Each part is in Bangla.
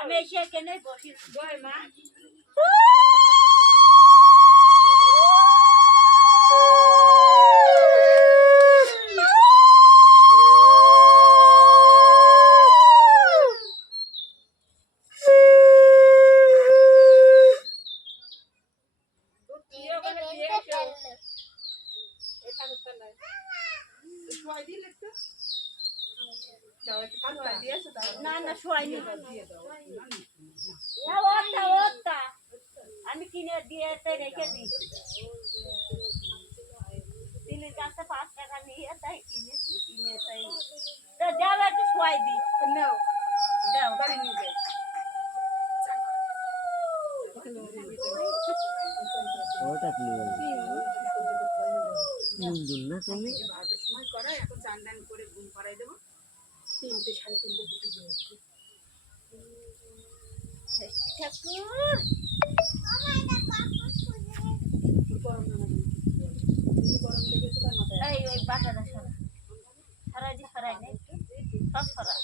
আমি এসে কেনে বসি মা না না শোয়াইনি আমি কিনে দিয়ে রেখে দিচ্ছি দিল্লির কাছে 5 টাকা নিয়ে তাই কিনেছি কিনে তাই যাও একটু শোয়াই দিই যাও বাড়ি নিয়ে যাই ওটা কি না তুমি সময় করা এখন চান টান করে ঘুম পাড়াই দেবো 3টে 3:30 দিকে যাচ্ছি গরম লেগেছে তার মাথায় এই ওই বাটাটা সরাই দি সরাই নেই সব সরা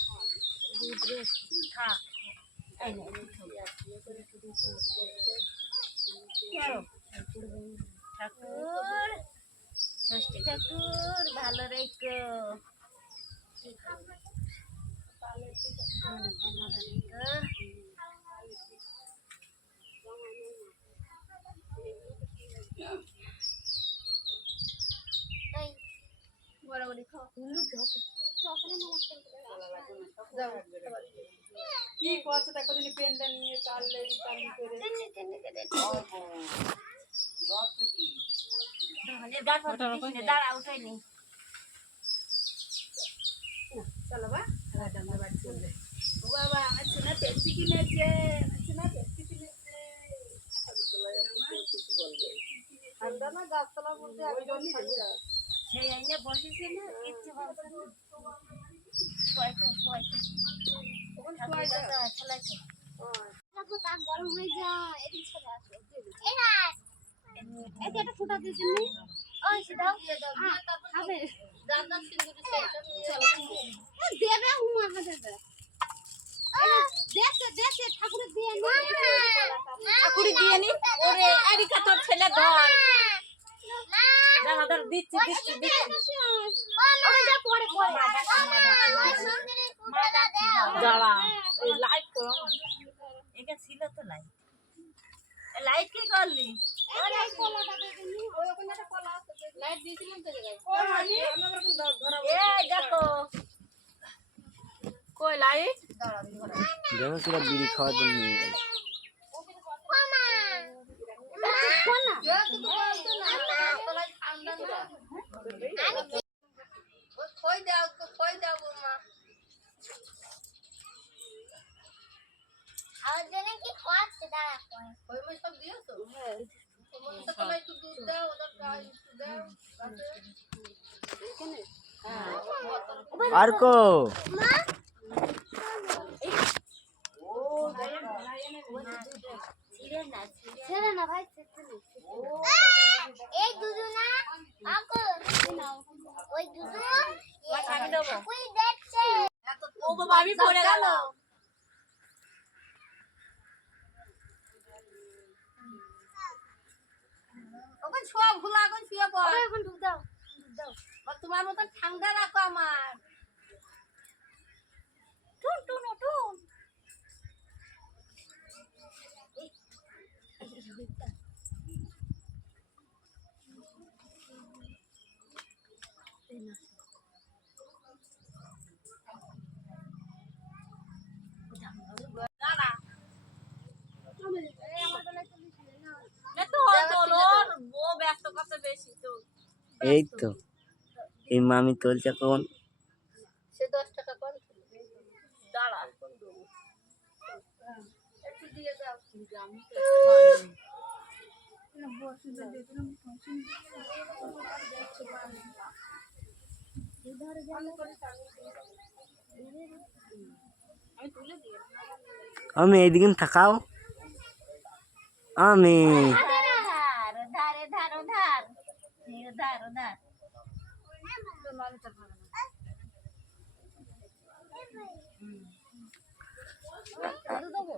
থাক এই নে ঠাকুর ষষ্ঠী ঠাকুর ভালো রেখো কি করছে দেখো দিন পেনটা নিয়ে চাললে করে দাঁড়া উঠাই নি চলো বা আমরা বাড়ি চলে বাবা আমার ছেলে পেন্সি কিনেছে ঠান্ডা না গাছতলার মধ্যে একদম ঠান্ডা সেই আইনে বসেছি না ইচ্ছে বলছে গরম হয়ে যায় এদিক ছেড়ে আসো এটা একটা ফুটা দিয়ে দিন ওই সেটা খাবে দাদা সিন্দুর দেবে হুম আমাদের দেখে ঠাকুরের দিয়ে ঠাকুরি দিয়ে নি ওরে আরিকা তোর ছেলে ধর দাদা দিচ্ছি দাঁড়া এই লাইট করো এটা ছিল তো লাইট লাইট কি করলি লাইট দিয়েছিলাম তো জায়গায় এই দেখো কই লাইট দেখো কিরা বিড়ি খাওয়ার জন্য নিয়ে গেল আর কো ছেড়ে না ভাই এই দুজনা ওই দুজন আমি দেবো ওই দেখছে ও বাবা আমি পড়ে গেল ওখানে ছোয়া ভুলা এখন শুয়ে পড় এখন ঢুক দাও তোমার মতো ঠান্ডা রাখো আমার টুন টুন টুন এই তো এই মামি তুলছে কোন সে 10 টাকা কম দাঁড়া একটু দিয়ে দাও আমি এইদিকে থাকাও আমি ধারে ধার ধার ধার ধার দাদু দেবো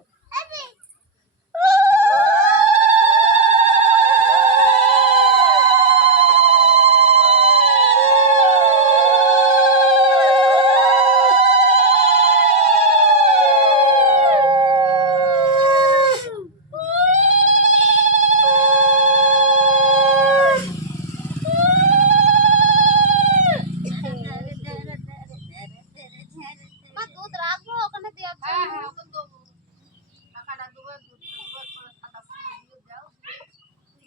মা দুধ রাখবো ওখানে দিয়ে হ্যাঁ হ্যাঁ ওকে দেবো টাকাটা দেবো দুধ দেবো করে খাতা দিয়ে দাও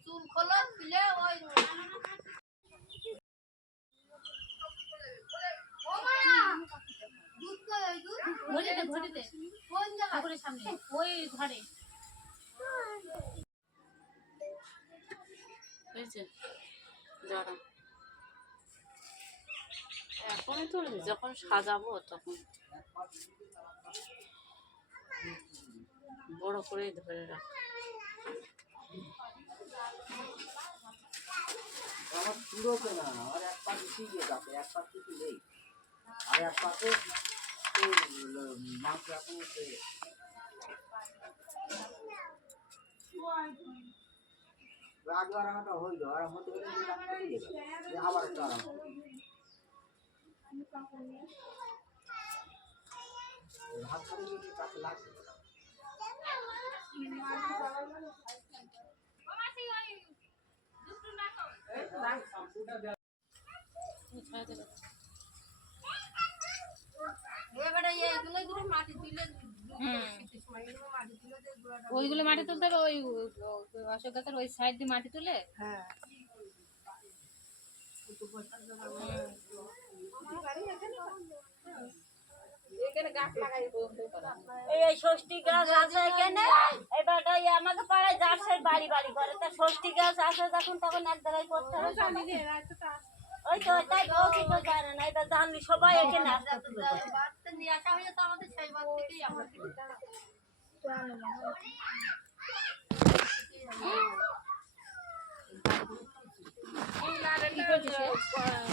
চুল খোলো খুলে ওই ও মা দুধ কই দুধ ঘটিতে কোন জায়গা ঠাকুরের সামনে ওই ঘরে হয়েছে জড়া এখনই তুলবি যখন সাজাবো তখন বড় করে ধরে রাখ আমার পুরো কেনা আর এক পা বেশি গিয়ে যাবে এক পা কিছু নেই আর এক পাতে মাংস এখন আগে আরামটা হইলো আর মধ্যে আবার একটা আরাম হাত করে দিয়ে কাছে লাগছে এবারে এইগুলো গুলো মাটি তুলে মাটি তুলে ওইগুলো মাটি তুলতে হবে ওই অশোক গাছের ওই সাইড দিয়ে মাটি তুলে হ্যাঁ এখানে গাছ লাগাই এই ষষ্ঠী গাছ আছে এখানে এবারটা আমাকে পাড়ায় যাচ্ছে বাড়ি বাড়ি করে তা ষষ্ঠী গাছ আছে যখন তখন এক জায়গায় করতে হবে ওই তো তাই বলছি তো জানে না এটা জানলি সবাই এখানে আসতে বাড়তে নিয়ে আসা হয়েছে তো আমাদের সেই বার থেকেই আমরা কি করছিস